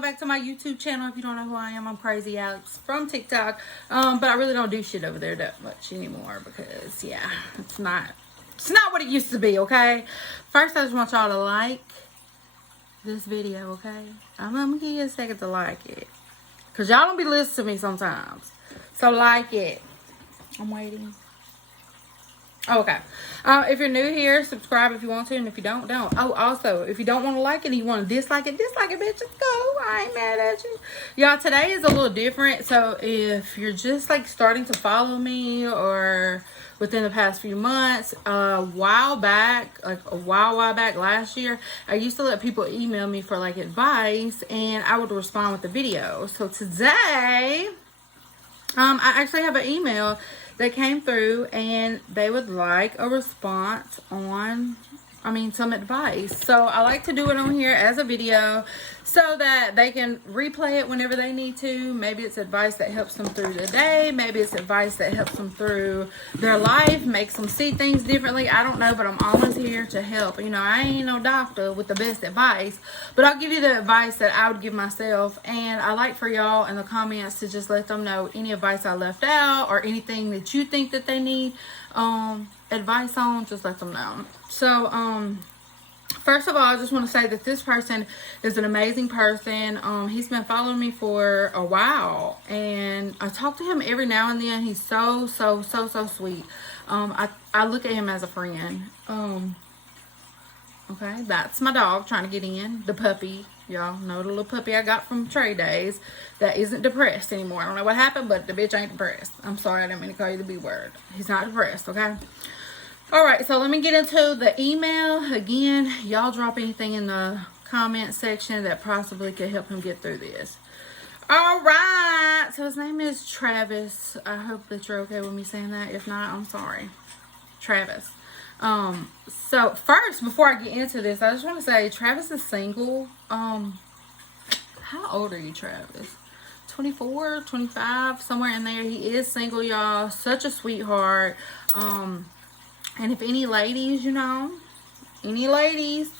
welcome back to my YouTube channel. If you don't know who I am, I'm Crazy Alex from TikTok. But I really don't do shit over there that much anymore because, yeah, it's not what it used to be, okay? First, I just want y'all to like this video, okay? I'm gonna give you a second to like it because y'all don't be listening to me sometimes. So like it. I'm waiting. Okay. If you're new here, subscribe if you want to, and if you don't. Oh, also, if you don't want to like it and you want to dislike it, bitch. Just go. I ain't mad at you. Y'all, today is a little different. So if you're just like starting to follow me or within the past few months, a while back last year, I used to let people email me for like advice and I would respond with the video. So today, I actually have an email that came through and they would like a response on, some advice. So I like to do it on here as a video so that they can replay it whenever they need to. Maybe it's advice that helps them through the day. Maybe it's advice that helps them through their life, makes them see things differently. I don't know, but I'm always here to help. You know, I ain't no doctor with the best advice, but I'll give you the advice that I would give myself. And I like for y'all in the comments to just let them know any advice I left out or anything that you think that they need advice on, just let them know. So first of all, I just want to say that this person is an amazing person. He's been following me for a while and I talk to him every now and then. He's so sweet. I look at him as a friend. Okay, that's my dog trying to get in, the puppy. Y'all know the little puppy I got from Trade Days that isn't depressed anymore. I don't know what happened, but the bitch ain't depressed. I'm sorry, I didn't mean to call you the B word. He's not depressed, okay? All right, so let me get into the email. Again, y'all drop anything in the comment section that possibly could help him get through this. All right, so his name is Travis. I hope that you're okay with me saying that. If not, I'm sorry. Travis. So first, before I get into this, I just want to say Travis is single. How old are you, Travis? 24, 25, somewhere in there. He is single, y'all. Such a sweetheart. And if any ladies, any ladies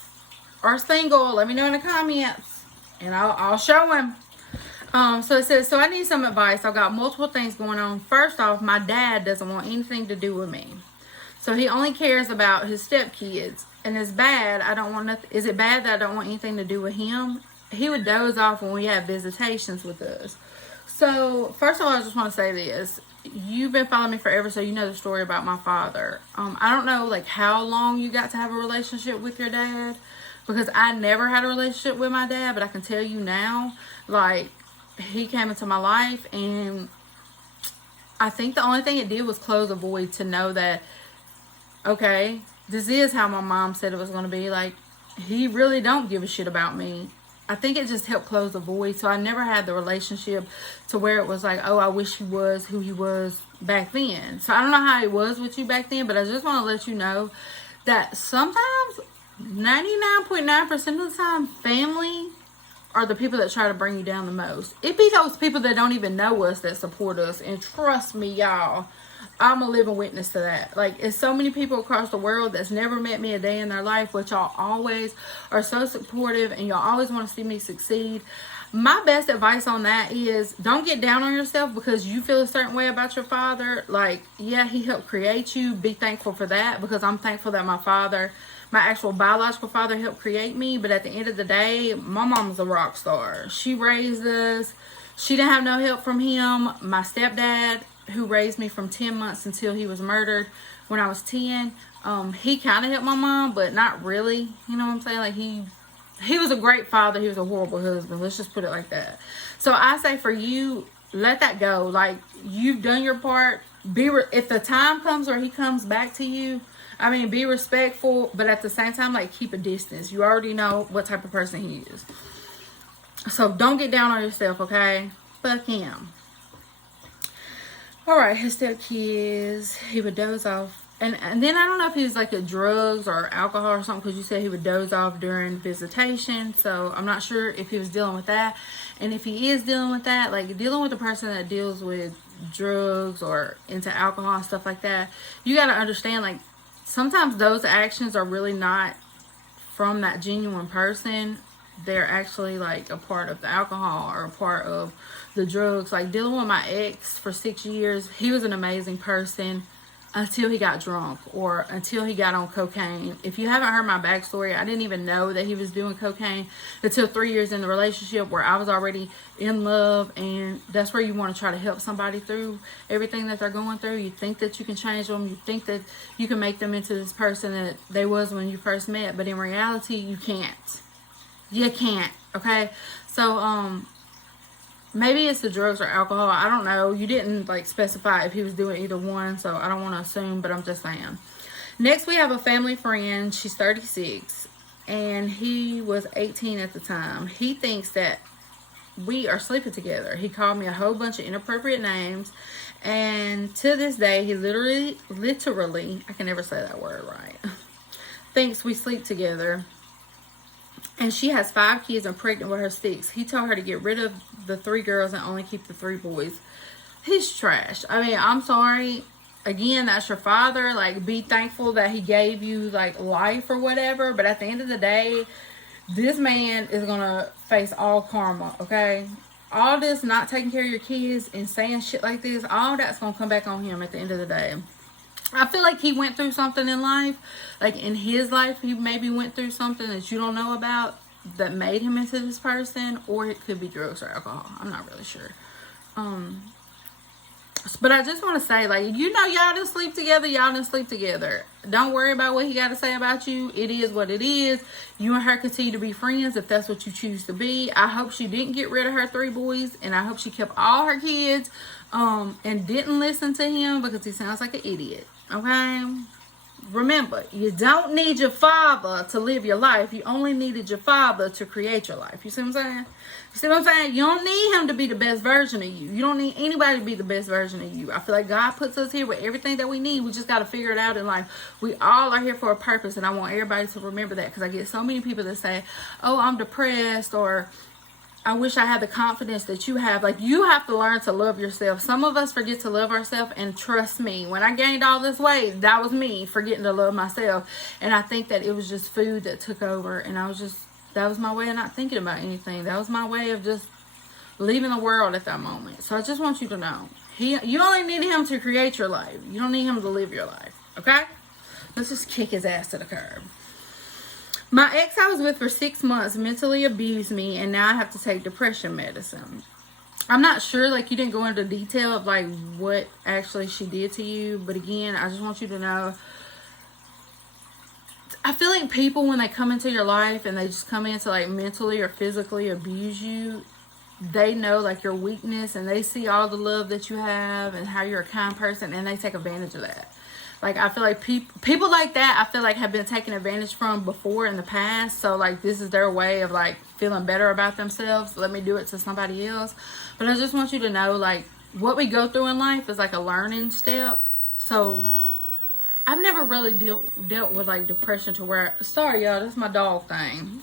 are single, let me know in the comments and I'll show him. So it says, so I need some advice. I've got multiple things going on. First off, my dad doesn't want anything to do with me. So he only cares about his stepkids. And it's bad. I don't want nothing. Is it bad that I don't want anything to do with him? He would doze off when we have visitations with us. So first of all, I just want to say this. You've been following me forever, so you know the story about my father. I don't know like how long you got to have a relationship with your dad, because I never had a relationship with my dad, but I can tell you now, like, he came into my life and I think the only thing it did was close a void to know that, okay, this is how my mom said it was going to be. Like, he really don't give a shit about me. I think it just helped close the void. So I never had the relationship to where it was like, oh, I wish he was who he was back then. So I don't know how he was with you back then, but I just want to let you know that sometimes 99.9% of the time, family are the people that try to bring you down the most. It be those people that don't even know us that support us. And trust me, y'all, I'm a living witness to that. Like, it's so many people across the world that's never met me a day in their life, but y'all always are so supportive and y'all always want to see me succeed. My best advice on that is don't get down on yourself because you feel a certain way about your father. Like, yeah, he helped create you. Be thankful for that, because I'm thankful that my actual biological father helped create me. But at the end of the day, my mom's a rock star. She raised us. She didn't have no help from him. My stepdad, who raised me from 10 months until he was murdered when I was 10, he kind of helped my mom, but not really. You know what I'm saying? Like, he was a great father. He was a horrible husband. Let's just put it like that. So I say for you, let that go. Like, you've done your part. If the time comes where he comes back to you, be respectful, but at the same time, like, keep a distance. You already know what type of person he is. So don't get down on yourself, okay? Fuck him. All right, his stepkids, he would doze off. And then I don't know if he was like a drugs or alcohol or something, because you said he would doze off during visitation. So I'm not sure if he was dealing with that. And if he is dealing with that, like dealing with a person that deals with drugs or into alcohol and stuff like that, you got to understand, like, sometimes those actions are really not from that genuine person. they're actually like a part of the alcohol or a part of the drugs. Like dealing with my ex for 6 years, he was an amazing person until he got drunk or until he got on cocaine. If you haven't heard my backstory, I didn't even know that he was doing cocaine until 3 years in the relationship, where I was already in love. And that's where you want to try to help somebody through everything that they're going through. You think that you can change them, you think that you can make them into this person that they was when you first met, but in reality you can't. You can't. Okay, so maybe it's the drugs or alcohol. I don't know. You didn't like specify if he was doing either one, so I don't want to assume, but I'm just saying. Next, we have a family friend. She's 36, and he was 18 at the time. He thinks that we are sleeping together. He called me a whole bunch of inappropriate names, and to this day, he literally, I can never say that word right, thinks we sleep together. And she has 5 kids and pregnant with her 6. He told her to get rid of the 3 girls and only keep the 3 boys. He's trash. I mean, I'm sorry. Again, that's your father. Like, be thankful that he gave you, like, life or whatever. But at the end of the day, this man is going to face all karma, okay? All this not taking care of your kids and saying shit like this, all that's going to come back on him at the end of the day. I feel like he went through something in life. Like in his life, he maybe went through something that you don't know about that made him into this person. Or it could be drugs or alcohol. I'm not really sure. But I just want to say, like, you know, y'all didn't sleep together. Y'all didn't sleep together. Don't worry about what he got to say about you. It is what it is. You and her continue to be friends if that's what you choose to be. I hope she didn't get rid of her 3 boys. And I hope she kept all her kids. And didn't listen to him because he sounds like an idiot. Okay? Remember, you don't need your father to live your life. You only needed your father to create your life. You see what I'm saying? You see what I'm saying? You don't need him to be the best version of you. You don't need anybody to be the best version of you. I feel like God puts us here with everything that we need. We just got to figure it out in life. We all are here for a purpose, and I want everybody to remember that, because I get so many people that say, oh, I'm depressed, or I wish I had the confidence that you have. Like, you have to learn to love yourself. Some of us forget to love ourselves, and trust me, when I gained all this weight, that was me forgetting to love myself. And I think that it was just food that took over, and that was my way of not thinking about anything. That was my way of just leaving the world at that moment. So I just want you to know, you only need him to create your life. You don't need him to live your life. Okay? Let's just kick his ass to the curb. My ex I was with for 6 months mentally abused me, and now I have to take depression medicine. I'm not sure, like, you didn't go into detail of, like, what actually she did to you. But again, I just want you to know, I feel like people, when they come into your life and they just come in to, like, mentally or physically abuse you, they know, like, your weakness, and they see all the love that you have and how you're a kind person, and they take advantage of that. Like, I feel like people like that, I feel like, have been taken advantage from before in the past. So, like, this is their way of, like, feeling better about themselves. Let me do it to somebody else. But I just want you to know, like, what we go through in life is, like, a learning step. So, I've never really dealt with, like, depression to where... Sorry, y'all. That's my dog thing.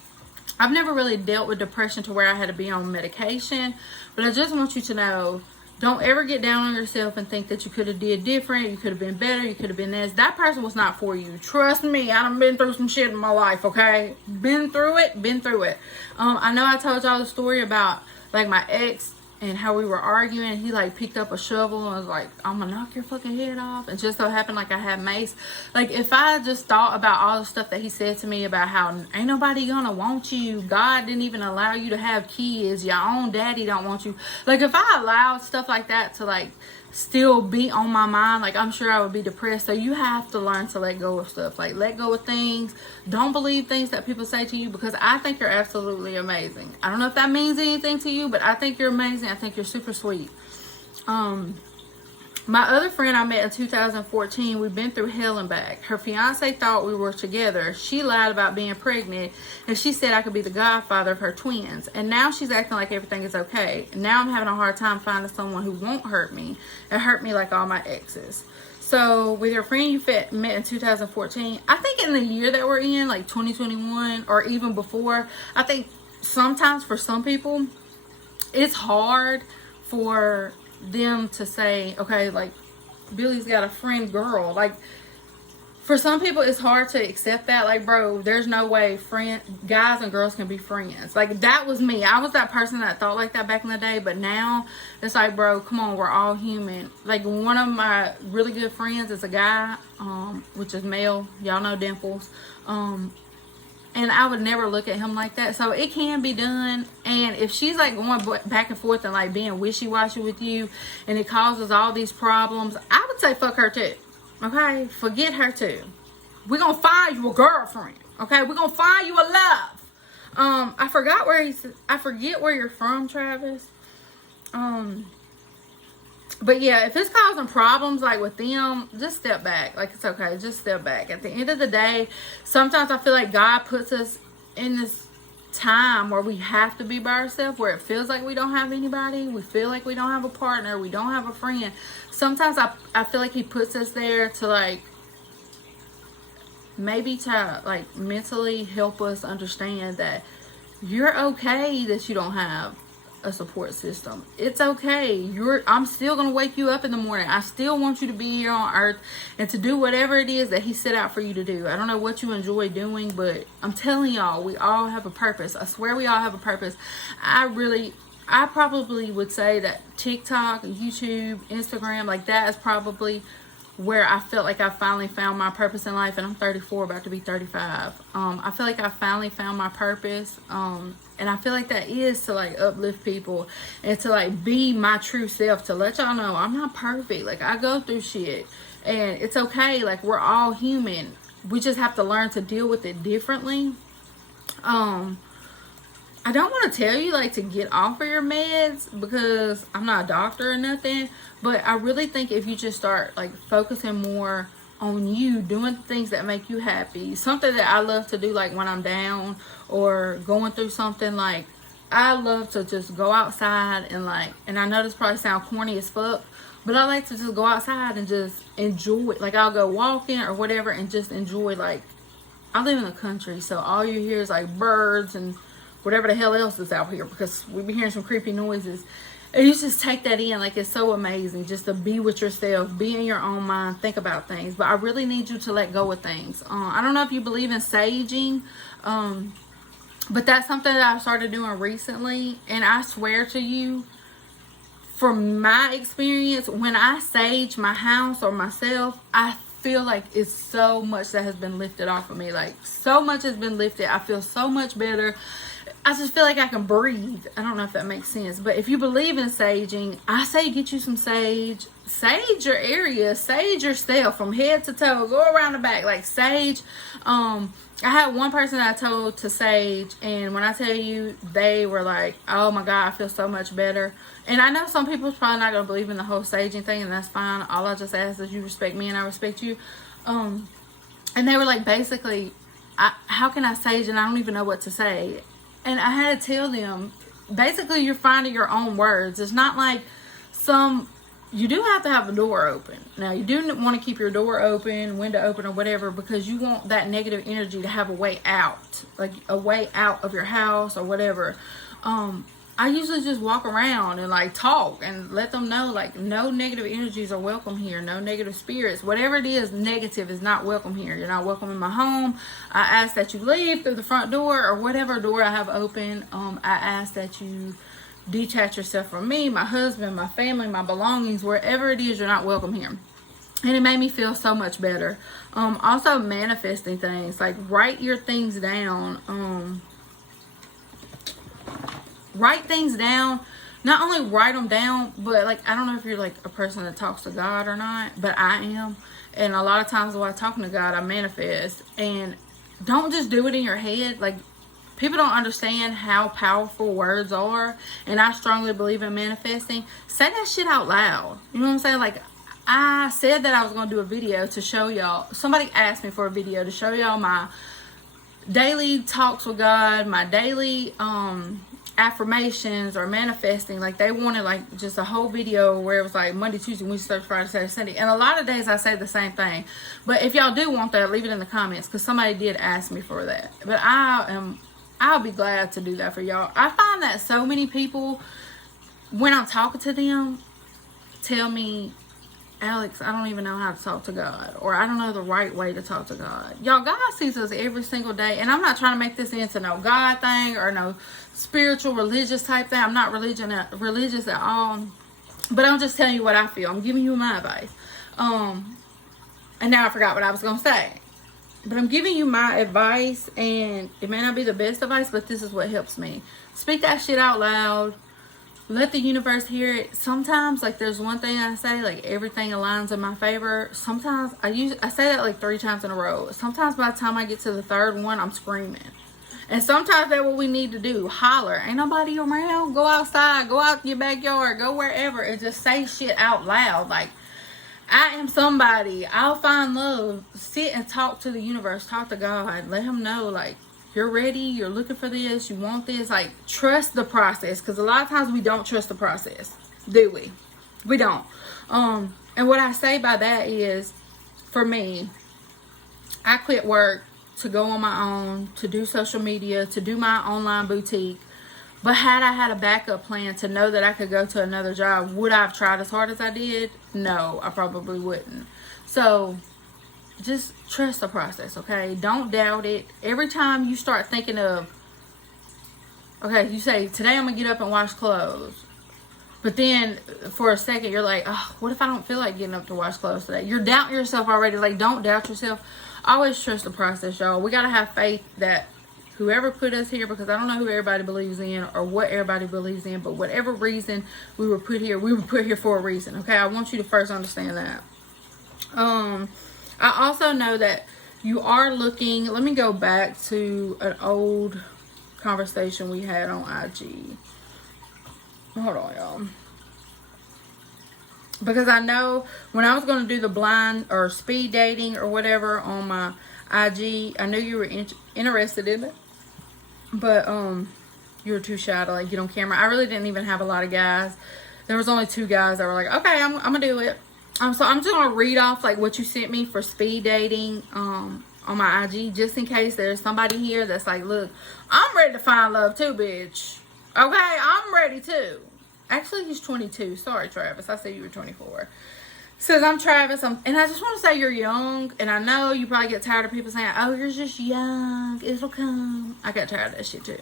I've never really dealt with depression to where I had to be on medication. But I just want you to know... Don't ever get down on yourself and think that you could have did different. You could have been better. You could have been this. That person was not for you. Trust me. I done been through some shit in my life, okay? Been through it. I know I told y'all the story about, like, my ex and how we were arguing. He, like, picked up a shovel and was like, I'm gonna knock your fucking head off. And just so happened, like, I had mace. Like, if I just thought about all the stuff that he said to me about how ain't nobody gonna want you, God didn't even allow you to have kids, your own daddy don't want you. Like, if I allowed stuff like that to, like, still be on my mind, like, I'm sure I would be depressed. So you have to learn to let go of stuff. Like, let go of things. Don't believe things that people say to you, because I think you're absolutely amazing. I don't know if that means anything to you, but I think you're amazing. I think you're super sweet. My other friend I met in 2014, we've been through hell and back. Her fiance thought we were together. She lied about being pregnant, and she said I could be the godfather of her twins. And now she's acting like everything is okay. Now I'm having a hard time finding someone who won't hurt me and hurt me like all my exes. So with your friend you met in 2014, I think in the year that we're in, like 2021 or even before, I think sometimes for some people, it's hard for them to say, okay, like, Billy's got a friend girl. Like, for some people it's hard to accept that. Like, bro, there's no way guys and girls can be friends. Like, that was me. I was that person that thought like that back in the day, but now it's like, bro, come on, we're all human. Like, one of my really good friends is a guy, which is male. Y'all know Dimples. And I would never look at him like that. So it can be done. And if she's like going back and forth and like being wishy-washy with you, and it causes all these problems, I would say fuck her too. Okay, forget her too. We're gonna find you a girlfriend. Okay, we're gonna find you a love. I forget where you're from, Travis. But yeah, if it's causing problems like with them, just step back. Like, it's okay, just step back. At the end of the day, sometimes I feel like God puts us in this time where we have to be by ourselves, where it feels like we don't have anybody, we feel like we don't have a partner, we don't have a friend. Sometimes I feel like he puts us there to like, maybe to like mentally help us understand that you're okay that you don't have a support system. It's okay. I'm still gonna wake you up in the morning. I still want you to be here on earth and to do whatever it is that he set out for you to do. I don't know what you enjoy doing, but I'm telling y'all, we all have a purpose. I swear we all have a purpose. I probably would say that TikTok, YouTube, Instagram, like that is probably where I felt like I finally found my purpose in life. And I'm 34, about to be 35. I feel like I finally found my purpose. And I feel like that is to like uplift people and to like be my true self, to let y'all know I'm not perfect. Like, I go through shit and it's okay. Like, we're all human. We just have to learn to deal with it differently. I don't want to tell you like to get off of your meds, because I'm not a doctor or nothing, but I really think if you just start like focusing more on you, doing things that make you happy, something that I love to do, like when I'm down or going through something, like I love to just go outside and like, and I know this probably sounds corny as fuck, but I like to just go outside and just enjoy it. Like, I'll go walking or whatever and just enjoy, like, I live in the country, so all you hear is like birds and whatever the hell else is out here, because we be hearing some creepy noises. And you just take that in. Like, it's so amazing just to be with yourself, be in your own mind, think about things. But I really need you to let go of things. I don't know if you believe in saging, but that's something that I started doing recently. And I swear to you, from my experience, when I sage my house or myself, I feel like it's so much that has been lifted off of me. Like, so much has been lifted. I feel so much better. I just feel like I can breathe. I don't know if that makes sense. But if you believe in saging, I say get you some sage. Sage your area. Sage yourself from head to toe. Go around the back. Like, sage. I had one person I told to sage, and when I tell you, they were like, oh my God, I feel so much better. And I know some people's probably not going to believe in the whole saging thing, and that's fine. All I just ask is you respect me and I respect you. And they were like, basically, how can I sage and I don't even know what to say? And I had to tell them, basically, you're finding your own words. It's not like you do have to have a door open. Now, you do want to keep your door open, window open, or whatever, because you want that negative energy to have a way out, like a way out of your house or whatever. I usually just walk around and like talk and let them know, like, no negative energies are welcome here. No negative spirits. Whatever it is, negative is not welcome here. You're not welcome in my home. I ask that you leave through the front door or whatever door I have open. I ask that you detach yourself from me, my husband, my family, my belongings, wherever it is, you're not welcome here. And it made me feel so much better. Also manifesting things, like write your things down. Write things down. Not only write them down, but like, I don't know if you're like a person that talks to God or not, but I am. And a lot of times while I'm talking to God, I manifest. And don't just do it in your head. Like, people don't understand how powerful words are. And I strongly believe in manifesting. Say that shit out loud. You know what I'm saying? Like, I said that I was going to do a video to show y'all. Somebody asked me for a video to show y'all my daily talks with God, my daily affirmations or manifesting. Like, they wanted like just a whole video where it was like Monday, Tuesday, Wednesday, Thursday, Friday, Saturday, Sunday. And a lot of days I say the same thing. But if y'all do want that, leave it in the comments, because somebody did ask me for that. But I'll be glad to do that for y'all. I find that so many people, when I'm talking to them, tell me Alex, I don't even know how to talk to God, or I don't know the right way to talk to God. Y'all, God sees us every single day, and I'm not trying to make this into no God thing or no spiritual religious type thing. I'm not religious at all, but I'm just telling you what I feel. I'm giving you my advice. And now I forgot what I was gonna say, but I'm giving you my advice, and it may not be the best advice, but this is what helps me. Speak that shit out loud. Let the universe hear it. Sometimes, like, there's one thing I say, like, everything aligns in my favor. Sometimes I say that like 3 times in a row. Sometimes by the time I get to the 3rd one, I'm screaming. And sometimes that's what we need to do. Holler. Ain't nobody around. Go outside. Go out in your backyard. Go wherever and just say shit out loud. Like, I am somebody. I'll find love. Sit and talk to the universe. Talk to God. Let him know, like, you're ready, you're looking for this, you want this. Like, trust the process, because a lot of times we don't trust the process, do we? We don't. And what I say by that is, for me, I quit work to go on my own, to do social media, to do my online boutique. But had I had a backup plan to know that I could go to another job, would I have tried as hard as I did? No, I probably wouldn't. So just trust the process, okay? Don't doubt it. Every time you start thinking of, okay, you say, today I'm going to get up and wash clothes. But then for a second, you're like, oh, what if I don't feel like getting up to wash clothes today? You're doubting yourself already. Like, don't doubt yourself. Always trust the process, y'all. We got to have faith that whoever put us here, because I don't know who everybody believes in or what everybody believes in, but whatever reason we were put here for a reason, okay? I want you to first understand that. I also know that you are looking, let me go back to an old conversation we had on IG. Hold on, y'all. Because I know when I was going to do the blind or speed dating or whatever on my IG, I knew you were interested in it. But you were too shy to, like, get on camera. I really didn't even have a lot of guys. There was only 2 guys that were like, okay, I'm going to do it. So I'm just going to read off, like, what you sent me for speed dating on my IG, just in case there's somebody here that's like, look, I'm ready to find love too, bitch. Okay, I'm ready too. Actually, he's 22. Sorry, Travis. I said you were 24. Says, I'm Travis. And I just want to say you're young. And I know you probably get tired of people saying, oh, you're just young. It'll come. I got tired of that shit too.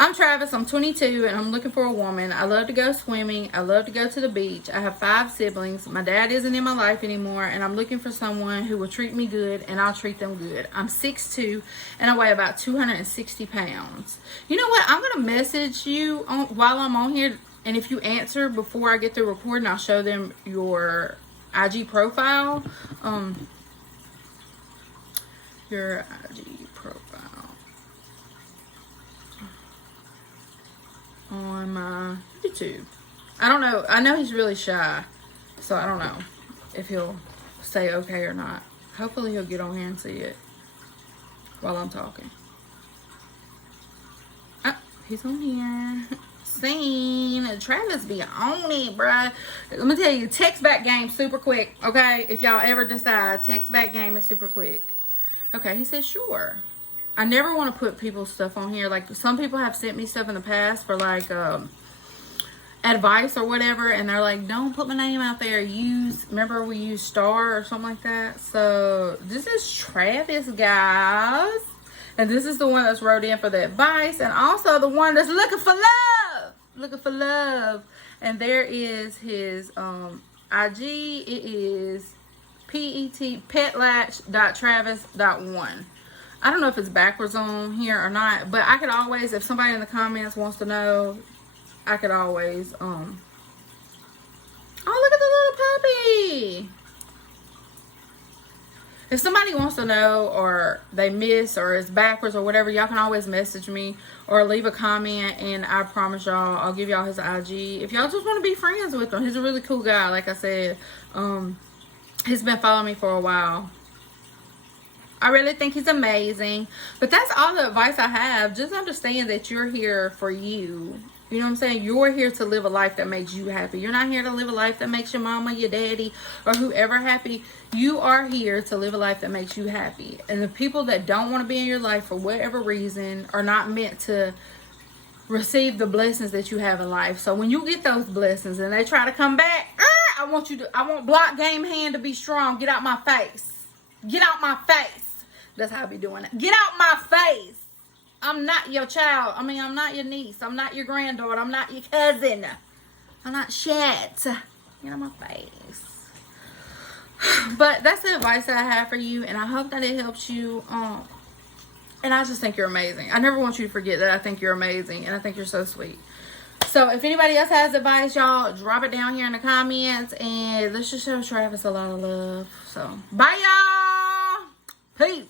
I'm Travis, I'm 22, and I'm looking for a woman. I love to go swimming. I love to go to the beach. I have 5 siblings. My dad isn't in my life anymore, and I'm looking for someone who will treat me good, and I'll treat them good. I'm 6'2", and I weigh about 260 pounds. You know what? I'm going to message you while I'm on here, and if you answer before I get through recording, I'll show them your IG profile. Your IG profile. On my YouTube. I don't know. I know he's really shy, so I don't know if he'll say okay or not. Hopefully he'll get on here and see it while I'm talking. Ah, he's on here. Seen. Travis be on it, bruh. Let me tell you, text back game super quick, okay? If y'all ever decide, text back game is super quick. Okay, he said sure. I never want to put people's stuff on here. Like, some people have sent me stuff in the past for, like, advice or whatever. And they're like, don't put my name out there. Remember we used Star or something like that? So, this is Travis, guys. And this is the one that's wrote in for the advice. And also the one that's looking for love. Looking for love. And there is his IG. It is petlatch.travis.1. I don't know if it's backwards on here or not, but I could always, if somebody in the comments wants to know, I could always, oh, look at the little puppy. If somebody wants to know, or they miss, or it's backwards or whatever, y'all can always message me or leave a comment, and I promise y'all, I'll give y'all his IG. If y'all just want to be friends with him, he's a really cool guy, like I said. He's been following me for a while. I really think he's amazing. But that's all the advice I have. Just understand that you're here for you. You know what I'm saying? You're here to live a life that makes you happy. You're not here to live a life that makes your mama, your daddy, or whoever happy. You are here to live a life that makes you happy. And the people that don't want to be in your life for whatever reason are not meant to receive the blessings that you have in life. So when you get those blessings and they try to come back, I want block game hand to be strong. Get out my face. Get out my face. That's how I be doing it. Get out my face. I'm not your child. I mean, I'm not your niece. I'm not your granddaughter. I'm not your cousin. I'm not shit. Get out my face. But that's the advice that I have for you, and I hope that it helps you. And I just think you're amazing. I never want you to forget that I think you're amazing, and I think you're so sweet. So if anybody else has advice, y'all, drop it down here in the comments, and let's just show Travis a lot of love. So bye, y'all. Peace.